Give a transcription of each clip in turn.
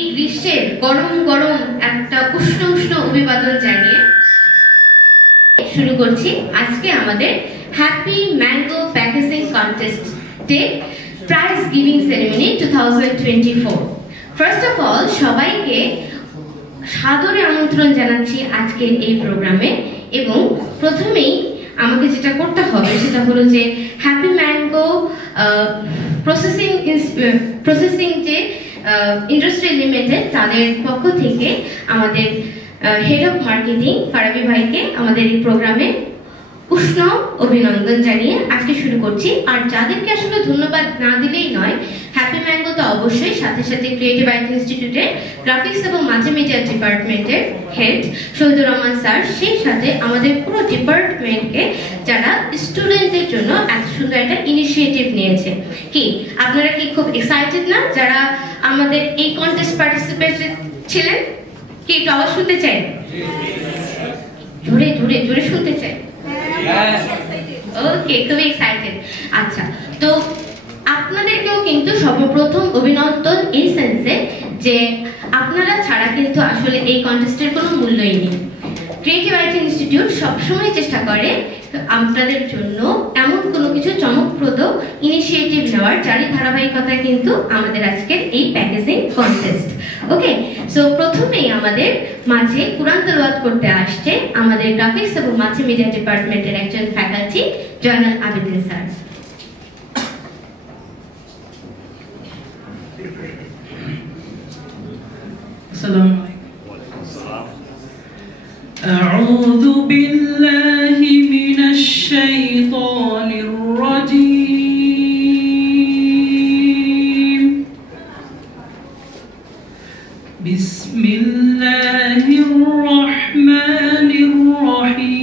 এই গ্রীষ্মের গরম গরম একটা উষ্ণ উষ্ণ অভিবাদন জানিয়ে শুরু করছি আজকে আমাদের হ্যাপি ম্যাঙ্গো প্যাকেজিং কন্টেস্টে prize giving ceremony 2024। First of all সবাইকে সাদরে আমন্ত্রণ জানাচ্ছি আজকের এই প্রোগ্রামে। এবং প্রথমেই আমাকে যেটা করতে হবে সেটা হলো যে হ্যাপি ম্যাঙ্গো প্রসেসিং যে ইন্ডাস্ট্রি লিমিটেড তাদের পক্ষ থেকে আমাদের হেড অফ মার্কেটিং ফারাবি ভাইকে আমাদের এই প্রোগ্রামে উষ্ণ অভিনন্দন জানিয়ে আজকে শুরু করছি। আর যাদেরকে আসলে ধন্যবাদ না দিলেই নয়, হ্যাপি ম্যাঙ্গো তো অবশ্যই, সাথে সাথে ক্রিয়েটিভ আইটি ইনস্টিটিউটের গ্রাফিক্স এবং মাল্টিমিডিয়া ডিপার্টমেন্টের হেড শহীদুর রহমান স্যার, সেই সাথে আমাদের পুরো ডিপার্টমেন্টকে যারা স্টুডেন্টদের জন্য এত সুন্দর একটা ইনিশিয়েটিভ নিয়েছে। কি আপনারা কি খুব এক্সাইটেড না যারা আমাদের এই কন্টেস্ট পার্টিসিপেট ছিলেন? কি একটু আওয়াজ শুনতে চাই? জোরে জোরে জোরে শুনতে চাই। ওকে, খুবই এক্সাইটেড। আচ্ছা, তো আপনাদেরকেও কিন্তু সর্বপ্রথম অভিনন্দন এই সেন্সে যে আপনারা ছাড়া কিন্তু আসলে এই কন্টেস্টের কোনো মূল্যই নেই। ক্রিয়েটিভ আইটি ইনস্টিটিউট সবসময় চেষ্টা করে আপনাদের জন্য এমন কোনো কিছু চমকপ্রদ ইনিশিয়েটিভ নেওয়ার, যারই ধারাবাহিকতায় কিন্তু আমাদের আজকের এই প্যাকেজিং কন্টেস্ট। ওকে, সো প্রথমেই আমাদের মাঝে কুরআন তেলাওয়াত করতে আসছে আমাদের গ্রাফিক্স এবং মাল্টিমিডিয়া ডিপার্টমেন্টের একজন ফ্যাকাল্টি জয়নাল আবেদিন স্যার। আসসালামু আলাইকুম। আউযু বিল্লাহি মিনাশ শাইতানির রাজীম। বিসমিল্লাহির রহমানির রহিম।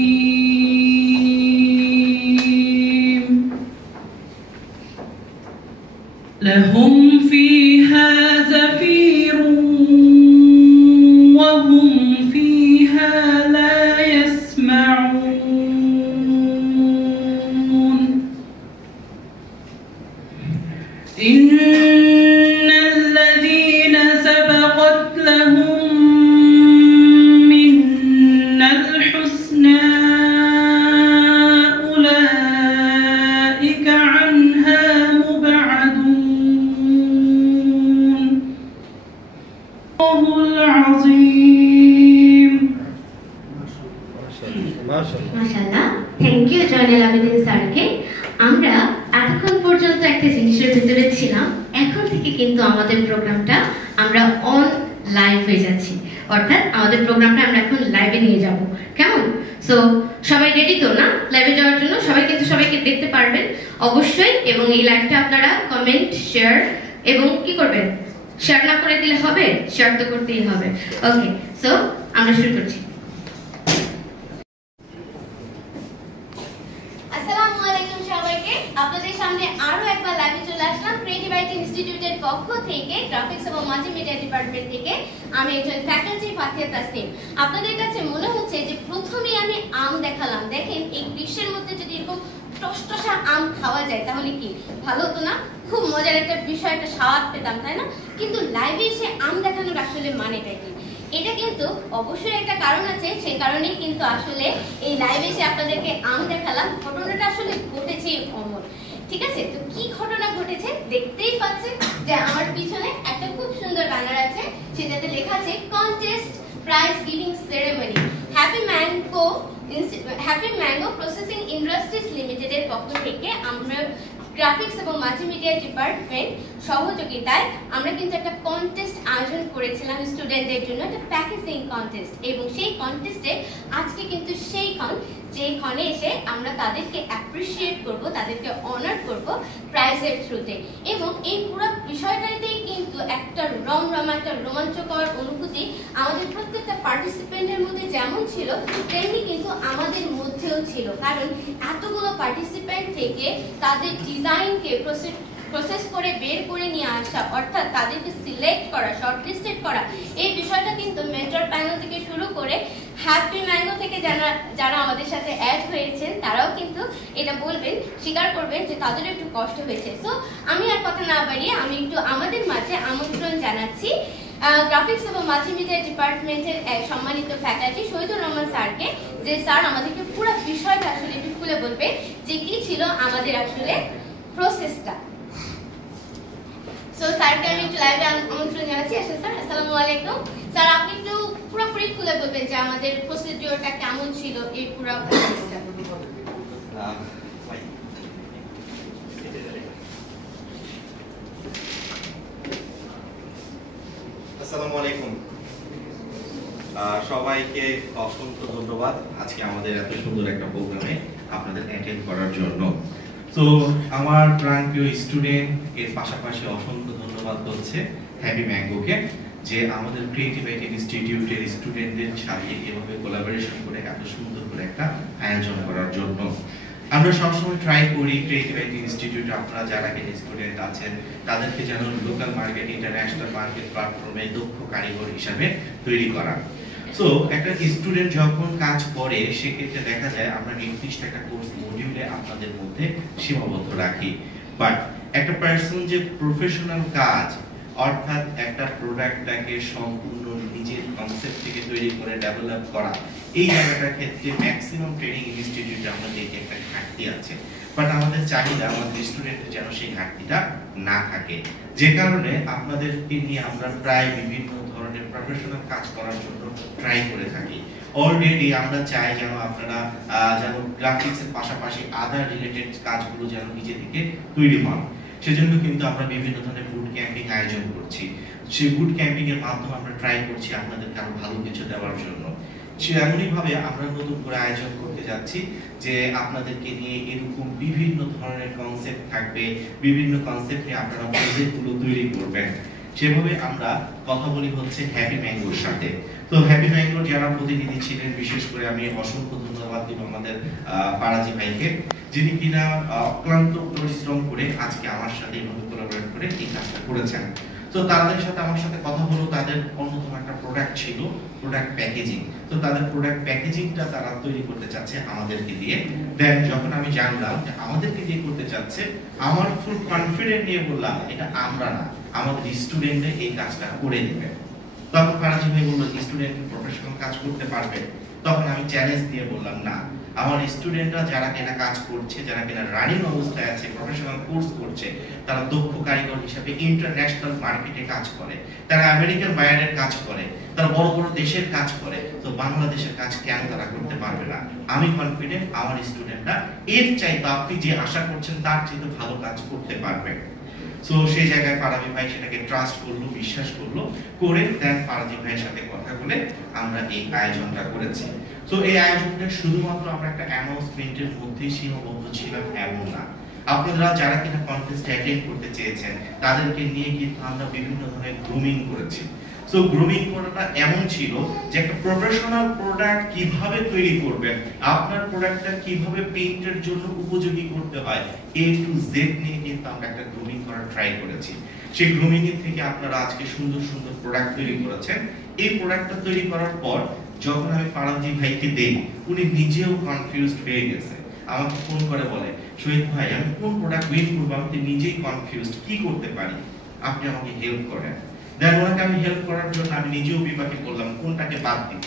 লাহুম ফিহা যাফীরুন وهم فيها لا يسمعون إن الذين سبقت لهم منا الحسنى أولئك عنها مبعدون الله العظيم। মাশাআল্লাহ, থ্যাংক ইউ জয়নাল আবেদিন স্যারকে। আমরা এতক্ষণ পর্যন্ত একটা জিনিসের ভিতরে ছিলাম, এখন থেকে কিন্তু আমাদের প্রোগ্রামটা আমরা অন লাইভ হয়ে যাচ্ছি, অর্থাৎ আমাদের প্রোগ্রামটা আমরা এখন লাইভে নিয়ে যাব। কেমন? সো সবাই রেডি তো না লাইভে যাওয়ার জন্য? সবাই কিন্তু সবাইকে দেখতে পারবেন অবশ্যই, এবং এই লাইভটা আপনারা কমেন্ট, শেয়ার এবং কি করবেন? শেয়ার না করে দিলে হবে? শেয়ার তো করতেই হবে। ওকে, সো আমরা শুরু করছি। আসসালামু আলাইকুম সবাইকে। আপনাদের সামনে আরো একবার লাইভে চলে আসলাম ক্রিয়েটিভ আইটি ইনস্টিটিউটের পক্ষ থেকে, গ্রাফিক্স এবং মাল্টিমিডিয়া ডিপার্টমেন্ট থেকে। আমি একজন ফ্যাকাল্টি ফাতিহা তাসনিম। আপনাদের কাছে মনে হচ্ছে যে প্রথমেই আমি আম দেখালাম। দেখেন, এই গ্রীষ্মের মধ্যে যদি এরকম টসটসা আম খাওয়া যায় তাহলে কি ভালো হতো না? খুব মজার একটা বিষয়, একটা স্বাদ পেতাম, তাই না? কিন্তু লাইভে এসে আম দেখানোর আসলে মানেটা কি? এটা কিন্তু অবশ্যই একটা কারণ আছে, সেই কারণেই কিন্তু আসলে এই লাইভে এসে আপনাদেরকে আম দেখালাম। ঘটনাটা আসলে ঘটেছে অমর, ঠিক আছে? তো কি ঘটনা ঘটেছে দেখতেই পাচ্ছেন যে আমার পিছনে একটা খুব সুন্দর ব্যানার আছে, সেটাতে লেখা আছে contest prize giving ceremony happy mango processing industries লিমিটেডের পক্ষ থেকে আমরা গ্রাফিক্স এবং মাল্টিমিডিয়া ডিপার্টমেন্ট সহযোগিতায় আমরা কিন্তু একটা কন্টেস্ট আয়োজন করেছিলাম স্টুডেন্টদের জন্য, একটা প্যাকেজিং কন্টেস্ট। এবং সেই কন্টেস্টে আজকে কিন্তু সেইক্ষণ যেখানে এসে আমরা তাদেরকে অ্যাপ্রিশিয়েট করব, তাদেরকে অনার করব প্রাইজের থ্রুতে। এবং এই পুরো বিষয়টাতেই কিন্তু একটা রমরমা, একটা রোমাঞ্চকর অনুভূতি আমাদের প্রত্যেকটা পার্টিসিপেন্টের মধ্যে যেমন ছিল তেমনি কিন্তু আমাদের মধ্যেও ছিল। কারণ এতগুলো পার্টিসিপেন্ট থেকে তাদের ডিজাইনকে প্রসেস করে বের করে নিয়ে আসা, অর্থাৎ তাদেরকে সিলেক্ট করা, শর্টলিস্টেড করা, এই বিষয়টা কিন্তু মেন্টর প্যানেল থেকে শুরু করে হ্যাপি ম্যাঙ্গো থেকে যারা আমাদের সাথে অ্যাড হয়েছেন তারাও কিন্তু এটা বলবেন, স্বীকার করবেন যে তাদের একটু কষ্ট হয়েছে। সো আমি আর কথা না বাড়িয়ে আমি একটু আমাদের মাঝে আমন্ত্রণ জানাচ্ছি গ্রাফিক্স এবং মাল্টিমিডিয়া ডিপার্টমেন্টের সম্মানিত ফ্যাকাল্টি শহীদুর রহমান স্যারকে, যে স্যার আমাদেরকে পুরো বিষয়টা আসলে একটু খুলে বলবে যে কি ছিল আমাদের আসলে প্রসেসটা। সো স্যারকে আমি একটু লাইভে আমন্ত্রণ জানাচ্ছি। আসলে স্যার আসসালামু আলাইকুম। স্যার আপনি একটু পুরোপুরি খুলে বলবেন যে আমাদের প্রসিডিওরটা কেমন ছিল এই পুরো প্রসেসটা। আসসালামু আলাইকুম, সবাইকে অসংখ্য ধন্যবাদ আজকে আমাদের এত সুন্দর একটা প্রোগ্রামে আপনাদের অ্যাটেন্ড করার জন্য। তো আমার প্রাণপ্রিয় স্টুডেন্ট, এর পাশাপাশি অসংখ্য ধন্যবাদ হচ্ছে হ্যাপি ম্যাঙ্গোকে, যে আমাদের ক্রিয়েটিভ রাইটিং ইনস্টিটিউটের স্টুডেন্টদের সাথে এভাবে কোলাবোরেশন করে এত সুন্দর করে একটা আয়োজন করার জন্য। আমরা সবসময় ট্রাই করি ক্রিয়েটিভ রাইটিং ইনস্টিটিউটে আপনারা যারা স্টুডেন্ট আছেন তাদেরকে যেন লোকাল মার্কেট, ইন্টারন্যাশনাল মার্কেট প্ল্যাটফর্মে দক্ষ কারিগর হিসাবে তৈরি করা। সো একটা স্টুডেন্ট যখন কাজ করে সেক্ষেত্রে দেখা যায় আমরা নির্দিষ্ট একটা কোর্স মডিউলে আপনাদের মধ্যে সীমাবদ্ধ রাখি, বাট একটা পার্সন যে প্রফেশনাল কাজ, অর্থাৎ একটা প্রোডাক্টটাকে সম্পূর্ণ নিজের কনসেপ্ট থেকে তৈরি করে ডেভেলপ করা, এই জায়গাটার ক্ষেত্রে ম্যাক্সিমাম ট্রেনিং ইনস্টিটিউটে আমরা দেখি একটা ঘাটতি আছে। বাট আমাদের চাহিদা আমাদের স্টুডেন্টের যেন সেই ঘাটতিটা না থাকে, যে কারণে আপনাদেরকে নিয়ে আমরা প্রায় বিভিন্ন ধরনের প্রফেশনাল কাজ করার জন্য ট্রাই করে থাকি। অলরেডি আমরা চাই যেন আপনারা যেন গ্রাফিক্সের পাশাপাশি আদার রিলেটেড কাজগুলো যেন নিজে থেকে তৈরি হন। সেজন্য কিন্তু আমরা বিভিন্ন ধরনের বুট ক্যাম্পিং আয়োজন করছি। সেই বুট ক্যাম্পিং এর মাধ্যমে আমরা ট্রাই করছি আপনাদেরকে আরো ভালো কিছু দেওয়ার জন্য। এমনই ভাবে আমরা নতুন করে আয়োজন করতে যাচ্ছি যে আপনাদেরকে নিয়ে এরকম বিভিন্ন ধরনের কনসেপ্ট থাকবে, বিভিন্ন কনসেপ্ট নিয়ে আপনারা প্রজেক্টগুলো তৈরি করবেন। সেভাবে আমরা কথা বলি হচ্ছে হ্যাপি ম্যাঙ্গোর সাথে। তো হ্যাপি ম্যাঙ্গোর যারা প্রতিনিধি ছিলেন, বিশেষ করে আমি অসংখ্য ধন্যবাদ দিব আমাদের ফারাজি ভাইকে, যিনি কিনা অক্লান্ত পরিশ্রম করে আজকে আমার সাথে এইভাবে কোলাবোরেট করে এই কাজটা করেছেন। তো তাদের সাথে আমার সাথে কথা হলো, তাদের অন্যতম একটা প্রোডাক্ট ছিল প্রোডাক্ট প্যাকেজিং। তো তাদের প্রোডাক্ট প্যাকেজিংটা তারা তৈরি করতে চাচ্ছে আমাদেরকে দিয়ে। দেন যখন আমি জানলাম যে আমাদেরকে দিয়ে করতে চাচ্ছে, আমার ফুল কনফিডেন্ট নিয়ে বললাম এটা আমরা না, আমাদের স্টুডেন্টরা এই কাজটা করে দিবে। তখন ফারাজি ভাই বলল স্টুডেন্ট প্রফেশনাল কাজ করতে পারবে। তখন আমি চ্যালেঞ্জ দিয়ে বললাম না, আমার স্টুডেন্টরা যারা কিনা কাজ করছে, যারা কিনা রানিং অবস্থায় আছে, প্রফেশনাল কোর্স করছে, তারা দক্ষ কারিগর হিসেবে ইন্টারন্যাশনাল মার্কেটে কাজ করে, তারা আমেরিকান বায়ারের কাজ করে, তারা বড় বড় দেশের কাজ করে, তো বাংলাদেশের কাজ কেন তারা করতে পারবে না? আমি কনফিডেন্ট আমার স্টুডেন্টরা এর চাইতে আপনি যে আশা করছেন তার চাইতে ভালো কাজ করতে পারবে। সো সেই জায়গায় ফারাজি ভাই সেটাকে ট্রাস্ট করলো, বিশ্বাস করলো, করে দেন ফারাজি ভাইয়ের সাথে কথা বলে আমরা এই আয়োজনটা করেছি। সো এই আয়োজনটা শুধুমাত্র আমরা একটা অ্যানাউন্সমেন্টের মধ্যেই সীমাবদ্ধ ছিলাম এমন না। আপনারা যারা কিনা কনটেস্ট অ্যাটেন্ড করতে চেয়েছেন তাদেরকে নিয়ে কিন্তু আমরা বিভিন্ন ধরনের গ্রুমিং করেছি। সো গ্রুমিং করাটা এমন ছিল যে একটা প্রফেশনাল প্রোডাক্ট কিভাবে তৈরি করবেন, আপনার প্রোডাক্টটা কিভাবে প্রিন্টের জন্য উপযোগী করতে হয়, A to Z নিয়ে কিন্তু আমরা একটা গ্রুমিং করার ট্রাই করেছি। সেই গ্রুমিং এর থেকে আপনারা আজকে সুন্দর সুন্দর প্রোডাক্ট তৈরি করেছেন। এই প্রোডাক্টটা তৈরি করার পর যখন আমি ফারাজি ভাইকে দেই, উনি নিজেও কনফিউজড হয়ে গেছে। আমাকে ফোন করে বলে, শহীদ ভাই আমি কোন প্রোডাক্ট উইন করব, আমি নিজেই কনফিউজড, কি করতে পারি, আপনি আমাকে হেল্প করেন। দেন ওনাকে আমি হেল্প করার জন্য আমি নিজেও বিপাকে করলাম কোনটাকে বাদ দিব।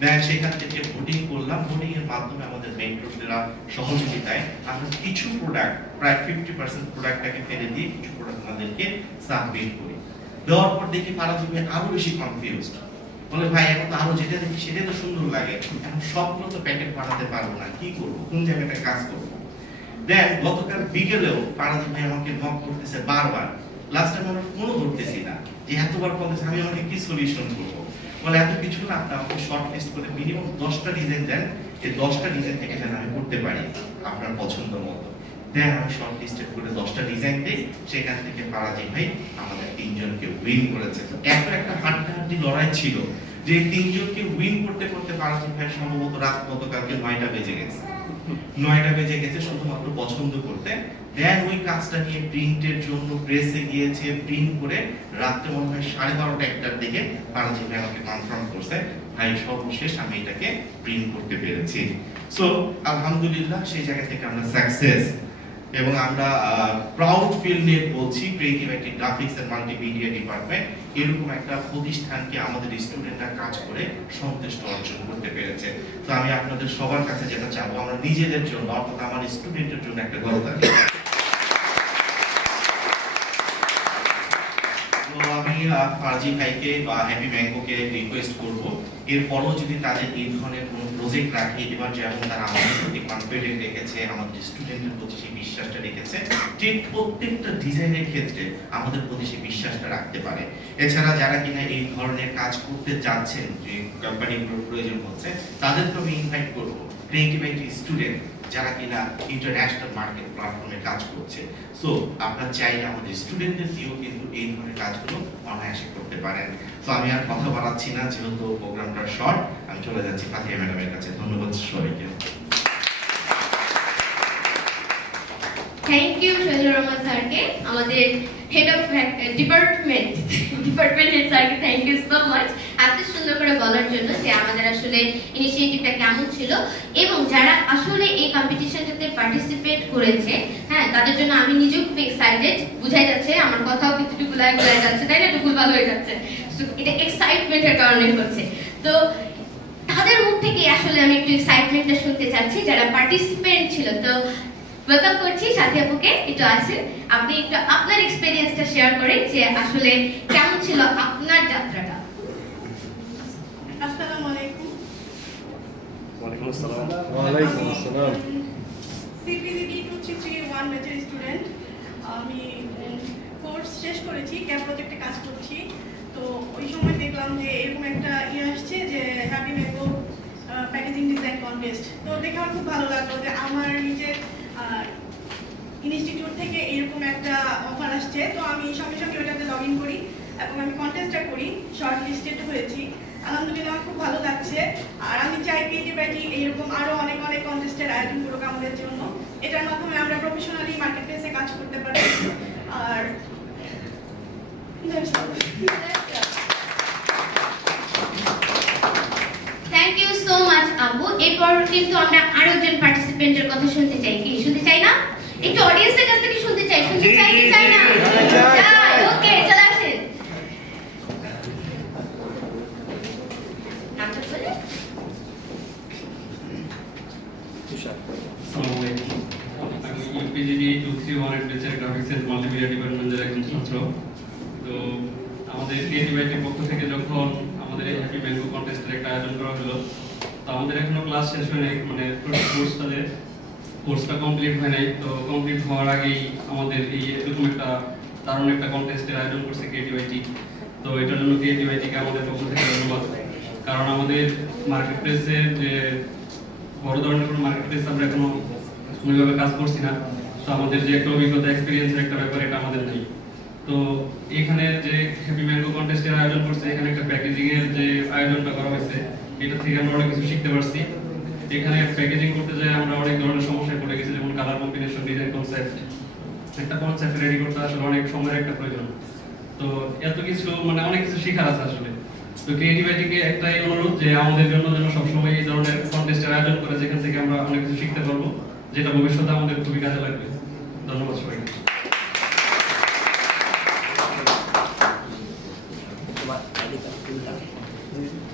দেন সেখান থেকে ভোটিং করলাম। ভোটিং এর মাধ্যমে আমাদের মেন্টররা সহযোগিতায় আমরা কিছু প্রোডাক্ট, প্রায় 50% প্রোডাক্টটাকে ফেলে দিয়ে কিছু প্রোডাক্ট আমাদেরকে সাবমিট করি। দেওয়ার পর দেখি ফারাজি ভাই আরো বেশি কনফিউজড, বলে ভাই এখন তো আরো যেটা দেখি সেটা তো সুন্দর লাগে, এখন সবগুলো তো প্যাকেট বানাতে পারবো না, কি করবো, কোন জায়গাটা কাজ করবো। দেন গতকাল বিকেলেও ফারাজি ভাই আমাকে নক করতেছে বারবার। লাস্ট টাইম আমরা ফোনও ধরতেছি না, যে এতবার বলতেছে আমি আমাকে কি সলিউশন করবো। বলে এত কিছু না, আপনি আমাকে শর্ট লিস্ট করে মিনিমাম 10টা ডিজাইন দেন, এই 10টা ডিজাইন থেকে যেন আমি করতে পারি আপনার পছন্দ মতো। দেন আমি শর্ট লিস্টেড করে 10টা ডিজাইন দিই, সেখান থেকে ফারাজি ভাই আমাদের 3 জনকে উইন করেছে। তো এত একটা হাড্ডাহাড্ডি লড়াই ছিল যে 3 জনকে উইন করতে করতে ফারাজি ভাই সম্ভবত রাত গতকালকে 9টা বেজে গেছে। 9টা বেজে গেছে শুধুমাত্র পছন্দ করতে। দেন ওই কাজটা নিয়ে প্রিন্টের জন্য প্রেসে গিয়েছে, প্রিন্ট করে রাত্রে মনে হয় 12:30 1টার দিকে ফারাজি ভাই আমাকে কনফার্ম করছে, ভাই সর্বশেষ আমি এটাকে প্রিন্ট করতে পেরেছি। সো আলহামদুলিল্লাহ সেই জায়গা থেকে আমরা সাকসেস এবং আমরা প্রাউড ফিল নিয়ে বলছি creative IT graphics and multimedia department এরকম একটা প্রতিষ্ঠানকে আমাদের স্টুডেন্টরা কাজ করে সন্তুষ্ট অর্জন করতে পেরেছে। তো আমি আপনাদের সবার কাছে যেটা চাবো, আমরা নিজেদের জন্য অর্থাৎ আমার স্টুডেন্টের জন্য একটা গর্বতালি। তো আমি ফারজি ভাইকে বা হ্যাপি ম্যাঙ্গোকে রিকোয়েস্ট করব এরপরও যদি তাদের এই ধরনের কোনো প্রজেক্ট রাখে, এবার যেমন তারা আমাদের প্রতি কনফিডেন্ট রেখেছে, আমাদের স্টুডেন্টের প্রতি সেই বিশ্বাসটা রেখেছে, ঠিক প্রত্যেকটা ডিজাইনের ক্ষেত্রে আমাদের প্রতি সেই বিশ্বাসটা রাখতে পারে। এছাড়া যারা কিনা এই ধরনের কাজ করতে যাচ্ছেন, যে কোম্পানিগুলোর প্রয়োজন হচ্ছে, তাদেরকে আমি ইনভাইট করব ক্রিয়েটিভ আইটি স্টুডেন্ট যারা কিনা ইন্টারন্যাশনাল মার্কেট প্ল্যাটফর্মে কাজ করছে। সো আপনারা চাইলে আমাদের স্টুডেন্টদের দিয়েও কিন্তু এই ধরনের কাজগুলো অনায়াসে করতে পারেন। তো আমি আর কথা বাড়াচ্ছি না, যেহেতু প্রোগ্রামটা শর্ট, আমি চলে যাচ্ছি ফাতিহা ম্যাডামের কাছে। ধন্যবাদ সবাইকে। থ্যাংক ইউ শহীদুর রহমান স্যারকে, আমাদের হেড অফ ডিপার্টমেন্ট হেড স্যারকে থ্যাংক ইউ সো মাচ এত সুন্দর করে বলার জন্য যে আমাদের আসলে ইনিশিয়েটিভটা কেমন ছিল এবং যারা আসলে এই কম্পিটিশনটাতে পার্টিসিপেট করেছে, হ্যাঁ, তাদের জন্য আমি নিজেও খুব এক্সাইটেড। বুঝাই যাচ্ছে আমার কথাও কিন্তু একটু গুলায় যাচ্ছে, তাই না, একটু ভুলভাল হয়ে যাচ্ছে, এটা এক্সাইটমেন্টের কারণে হচ্ছে। তো তাদের মুখ থেকে আসলে আমি একটু এক্সাইটমেন্টটা শুনতে চাচ্ছি যারা পার্টিসিপেন্ট ছিল। তো ওয়েলকাম করছি সাথী আপুকে, একটু আসেন, আপনি একটু আপনার এক্সপেরিয়েন্সটা শেয়ার করেন যে আসলে কেমন ছিল আপনার যাত্রাটা। আসসালামু আলাইকুম। ওয়ালাইকুম আসসালাম। ওয়ালাইকুম আসসালাম। সিপিজিডি 2331 ব্যাচের স্টুডেন্ট। আমি কোর্স শেষ করেছি, ক্যাপ প্রজেক্টে কাজ করছি। তো ওই সময় দেখলাম যে এরকম একটা আসছে যে happy mango packaging design contest. তো দেখে আমার খুব ভালো লাগলো যে আমার নিজের ইনস্টিটিউট থেকে এরকম একটা অফার আসছে। তো আমি সঙ্গে সঙ্গে ওটাতে লগ ইন করি এবং আমি কন্টেস্টটা করি, শর্ট লিস্টেড হয়েছি। আলহামদুলিল্লাহ আমার খুব ভালো লাগছে। আর আমি চাই ক্রিয়েটিভ আইটি এইরকম আরো অনেক অনেক কন্টেস্টের আয়োজন করুক আমাদের জন্য। এটার মাধ্যমে আমরা প্রফেশনালি মার্কেট প্লেসে কাজ করতে পারি। আর থ্যাংক ইউ সো মাচ আপু। এরপর কিন্তু আমরা আরো একজন পার্টিসিপেন্টের কথা শুনতে চাই। কি শুনতে চাই না? একটু অডিয়েন্সের কাছ থেকে শুনতে চাই কি চাই না? ওকে, চলে আসেন। নামটা বলে। আসসালামু আলাইকুম। আমি ইউপিজিডি 2331 ব্যাচের গ্রাফিক্স এন্ড মাল্টিমিডিয়া ডিপার্টমেন্টের একজন ছাত্র। তো আমাদের ক্রিয়েটিভ আইটির পক্ষ থেকে যখন আমাদের এই হ্যাপি ম্যাঙ্গো কন্টেস্টের একটা আয়োজন করা হলো, তো আমাদের এখনো ক্লাস শেষ হয় নাই, মানে কোর্সটা কমপ্লিট হয় নাই। তো কমপ্লিট হওয়ার আগেই আমাদের এই এরকম একটা দারুণ একটা কন্টেস্টের আয়োজন করছে ক্রিয়েটিভ আইটি। তো এটার জন্য ক্রিয়েটিভ আইটিকে আমাদের পক্ষ থেকে ধন্যবাদ। কারণ আমাদের মার্কেট প্লেসের যে বড় ধরনের কোনো মার্কেট প্লেস আমরা এখনো ওইভাবে কাজ করছি না। তো আমাদের যে একটা অভিজ্ঞতা, এক্সপিরিয়েন্সের একটা ব্যাপার, এটা আমাদের নেই। তো এখানে যে হ্যাপি ম্যাঙ্গো কন্টেস্টের আয়োজন করছে, এখানে একটা প্যাকেজিং এর যে আয়োজনটা করা হয়েছে, এটা থেকে আমরা অনেক কিছু শিখতে পারছি। এখানে প্যাকেজিং করতে যায় আমরা অনেক ধরনের সমস্যায় পড়ে গেছি, যেমন কালার কম্বিনেশন, ডিজাইন কনসেপ্ট। একটা কনসেপ্ট রেডি করতে আসলে অনেক সময়ের একটা প্রয়োজন। তো এত কিছু মানে অনেক কিছু শেখার আছে আসলে। তো ক্রিয়েটিভ আইটিকে একটাই অনুরোধ যে আমাদের জন্য যেন সবসময় এই ধরনের কন্টেস্টের আয়োজন করে, যেখান থেকে আমরা অনেক কিছু শিখতে পারবো, যেটা ভবিষ্যতে আমাদের খুবই কাজে লাগবে। ধন্যবাদ সবাইকে।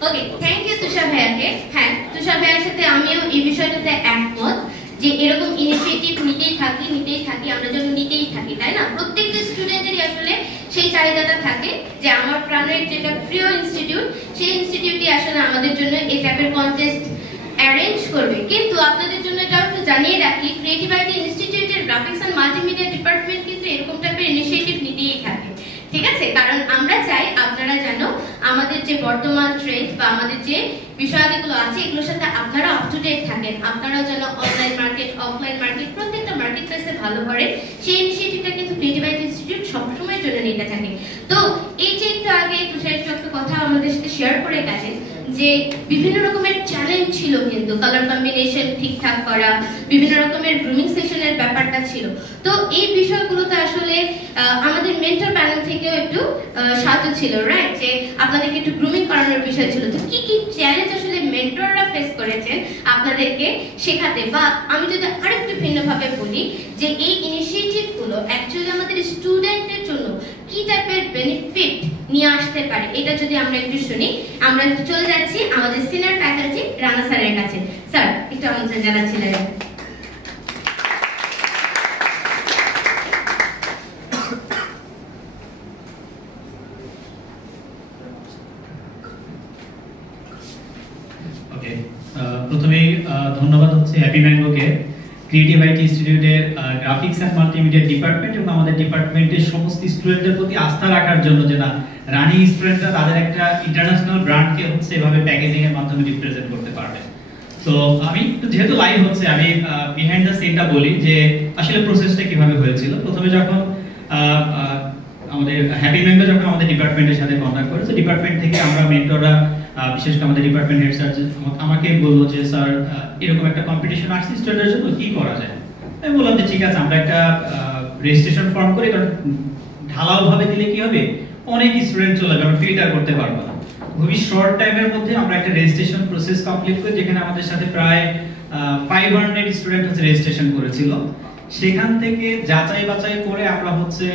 ওকে, থ্যাংক ইউ তুষার ভাইয়াকে। হ্যাঁ, তুষার ভাইয়ার সাথে আমিও এই বিষয়টাতে একমত যে এরকম ইনিশিয়েটিভ নিতেই থাকি, আমরা যেন নিতেই থাকি, তাই না? প্রত্যেকটা স্টুডেন্টেরই আসলে সেই চাহিদাটা থাকে যে আমার প্রাণের যেটা প্রিয় ইনস্টিটিউট, সেই ইনস্টিটিউটই আসলে আমাদের জন্য এই টাইপের কন্টেস্ট অ্যারেঞ্জ করবে। কিন্তু আপনাদের জন্য এটাও একটু জানিয়ে রাখি, ক্রিয়েটিভ আইটি ইনস্টিটিউটের গ্রাফিক্স এন্ড মাল্টিমিডিয়া ডিপার্টমেন্ট কিন্তু এরকম টাইপের ইনিশিয়েটিভ নিতেই থাকে, ঠিক আছে? কারণ আমরা চাই আপনারা যেন আমাদের যে বর্তমান ট্রেন্ড বা আমাদের যে বিষয়াদিগুলো আছে এগুলোর সাথে আপনারা আপ টু ডেট থাকেন, আপনারাও যেন অনলাইন মার্কেট, অফলাইন মার্কেট, প্রত্যেকটা মার্কেট প্লেসে ভালো করে, সেই ইনিশিয়েটিভটা কিন্তু ক্রিয়েটিভ আইটি ইনস্টিটিউট সবসময়ের জন্য নিতে থাকে। তো এই যে একটু আগে তুষার একটু কথা আমাদের সাথে শেয়ার করে গেছেন যে বিভিন্ন রকমের চ্যালেঞ্জ ছিল, কিন্তু কালার কম্বিনেশন ঠিকঠাক করা, বিভিন্ন রকমের গ্রুমিং সেশনের ব্যাপারটা ছিল। তো এই বিষয়গুলোতে আসলে আমাদের মেন্টর প্যানেল থেকেও একটু সাহায্য ছিল, রাইট, যে আপনাদেরকে একটু গ্রুমিং করানোর বিষয় ছিল। তো কি কি চ্যালেঞ্জ আসলে মেন্টররা ফেস করেছেন আপনাদেরকে শেখাতে, বা আমি যদি আরেকটু ভিন্নভাবে বলি যে এই ইনিশিয়েটিভগুলো অ্যাকচুয়ালি আমাদের স্টুডেন্টের জন্য কি টাইপের বেনিফিট নিয়ে আসতে পারে, এটা যদি আমরা একটু শুনি। আমরা চলে যাচ্ছি আমাদের সিনিয়র ফ্যাকাল্টি রানা স্যারের কাছে। স্যার, একটু আমন্ত্রণ জানাচ্ছিলেন। ওকে, প্রথমেই ধন্যবাদ হচ্ছে হ্যাপি ম্যাঙ্গোকে, ক্রিয়েটিভ আইটি ইনস্টিটিউটের গ্রাফিক্স অ্যান্ড মাল্টিমিডিয়া ডিপার্টমেন্ট এবং আমাদের ডিপার্টমেন্টের সমস্ত স্টুডেন্টদের প্রতি আস্থা রাখার জন্য, যে না রানিং স্টুডেন্টরা তাদের একটা ইন্টারন্যাশনাল ব্র্যান্ডকে হচ্ছে এভাবে প্যাকেজিং এর মাধ্যমে রিপ্রেজেন্ট করতে পারবে। তো আমি যেহেতু লাইভ হচ্ছে, আমি বিহাইন্ড দ্য সিনটা বলি যে আসলে প্রসেসটা কিভাবে হয়েছিল। প্রথমে যখন আমাদের হ্যাপি ম্যাঙ্গো যখন আমাদের ডিপার্টমেন্টের সাথে কন্ট্যাক্ট করেছে, ডিপার্টমেন্ট থেকে আমরা মেন্টররা, বিশেষ করে আমাদের ডিপার্টমেন্ট হেড স্যার আমাকে বললো যে স্যার এরকম একটা কম্পিটিশন আসছে স্টুডেন্টদের জন্য, কি করা যায়। আমি বললাম যে ঠিক আছে, আমরা একটা রেজিস্ট্রেশন ফর্ম করি, কারণ ঢালাও ভাবে দিলে কি হবে, অনেক স্টুডেন্ট চলে যাবে, আমরা ফিল্টার করতে পারবো না। খুবই শর্ট টাইমের মধ্যে আমরা একটা রেজিস্ট্রেশন প্রসেস কমপ্লিট করি, যেখানে আমাদের সাথে প্রায় 500 স্টুডেন্ট হচ্ছে রেজিস্ট্রেশন করেছিল। সেখান থেকে যাচাই বাছাই করে আমরা হচ্ছে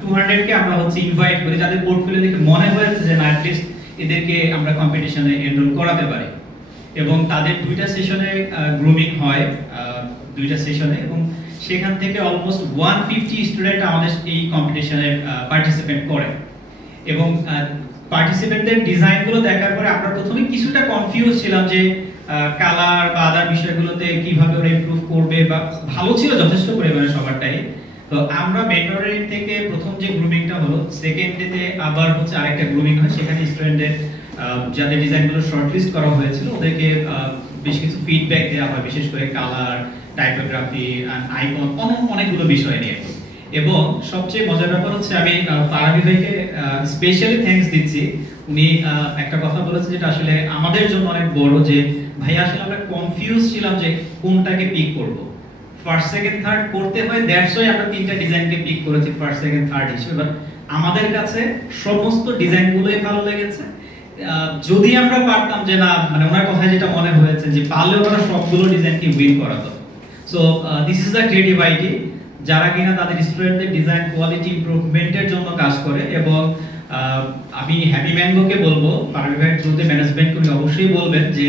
200 কে আমরা হচ্ছে ইনভাইট করি, যাদের পোর্টফোলিও দেখে মনে হয়েছে যে না অ্যাটলিস্ট এদেরকে আমরা কম্পিটিশনে এনরোল করাতে পারি। এবং তাদের 2টা সেশনে গ্রুমিং হয়, 2টা সেশনে, এবং সেখান থেকে অলমোস্ট 150 স্টুডেন্ট আমাদের এই কম্পিটিশনে পার্টিসিপেট করে। এবং পার্টিসিপেন্টদের ডিজাইনগুলো দেখার পরে আমরা প্রথমে কিছুটা কনফিউজ ছিলাম যে কালার বা আদার বিষয়গুলোতে কিভাবে ওরা ইমপ্রুভ করবে, বা ভালো ছিল যথেষ্ট পরিমাণে সবারটাই। তো আমরা মেন্টরের থেকে প্রথম যে গ্রুমিংটা হলো, সেকেন্ড ডেতে আবার হচ্ছে আরেকটা গ্রুমিং হয়, সেখানে স্টুডেন্টদের যাদের ডিজাইনগুলো শর্টলিস্ট করা হয়েছিল ওদেরকে বেশ কিছু ফিডব্যাক দেওয়া হয়, বিশেষ করে কালার, টাইপোগ্রাফি, আইকন, অনেকগুলো বিষয় নিয়ে। এবং সবচেয়ে মজার ব্যাপার হচ্ছে আমি ফারাবি ভাইকে স্পেশালি থ্যাঙ্কস দিচ্ছি। উনি একটা কথা বলেছে যেটা আসলে আমাদের জন্য অনেক বড়, যে ভাই আসলে আমরা কনফিউজ ছিলাম যে কোনটাকে পিক করব। ফার্স্ট সেকেন্ড থার্ড করতে হয়, দ্যাটস ওয়াই আমরা 3টা ডিজাইনকে পিক করেছি ফার্স্ট সেকেন্ড থার্ড হিসেবে। বাট আমাদের কাছে সমস্ত ডিজাইনগুলোই ভালো লেগেছে। যদি আমরা পারতাম যে না, মানে ওনার কথা যেটা মনে হয়েছে যে পারলে ওরা সবগুলো ডিজাইনকে উইন করাতো। So this is the creative IT, যারা কিনা তাদের স্টুডেন্টদের ডিজাইন কোয়ালিটি ইমপ্রুভমেন্টের জন্য কাজ করে। এবং আমি হ্যাপি ম্যাঙ্গোকে বলবো, ফারাবি ভাইয়ের থ্রুতে ম্যানেজমেন্ট করে অবশ্যই বলবেন যে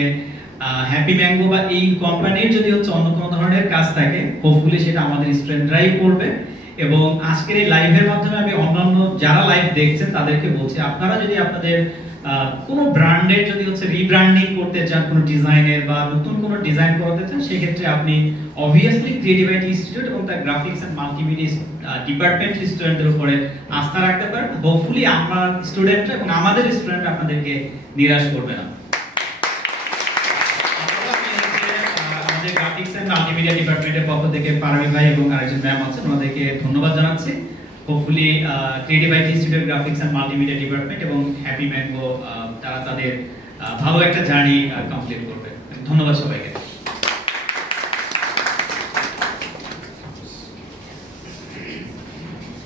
হ্যাপি ম্যাঙ্গো বা এই কোম্পানির যদি হচ্ছে অন্য কোনো ধরনের কাজ থাকে, হোপফুলি সেটা আমাদের স্টুডেন্টরাই করবে। এবং আজকের এই লাইভের মাধ্যমে আমি অন্যান্য যারা লাইভ দেখছেন তাদেরকে বলছি, আপনারা যদি আপনাদের কোনো ব্র্যান্ডের যদি হচ্ছে রিব্র্যান্ডিং করতে চান, কোনো ডিজাইনের বা নতুন কোনো ডিজাইন করতে চান, সেক্ষেত্রে আপনি অবভিয়াসলি ক্রিয়েটিভ আইটি ইনস্টিটিউট এবং তার গ্রাফিক্স এন্ড মাল্টিমিডিয়া ডিপার্টমেন্ট স্টুডেন্টদের উপরে আস্থা রাখতে পারেন। হোপফুলি আমার স্টুডেন্টরা এবং আমাদের স্টুডেন্ট আপনাদেরকে নিরাশ করবে না। আমাদের গ্রাফিক্স এন্ড মাল্টিমিডিয়া ডিপার্টমেন্টের পক্ষ থেকে ফারাবি ভাই এবং আরেকজন ম্যাম আছেন, ওনাদেরকে ধন্যবাদ জানাচ্ছি। Hopefully creative IT institute, graphics and multimedia department এবং হ্যাপি ম্যাঙ্গো তারা তাদের ভালো একটা জার্নি কমপ্লিট করবে। ধন্যবাদ সবাইকে।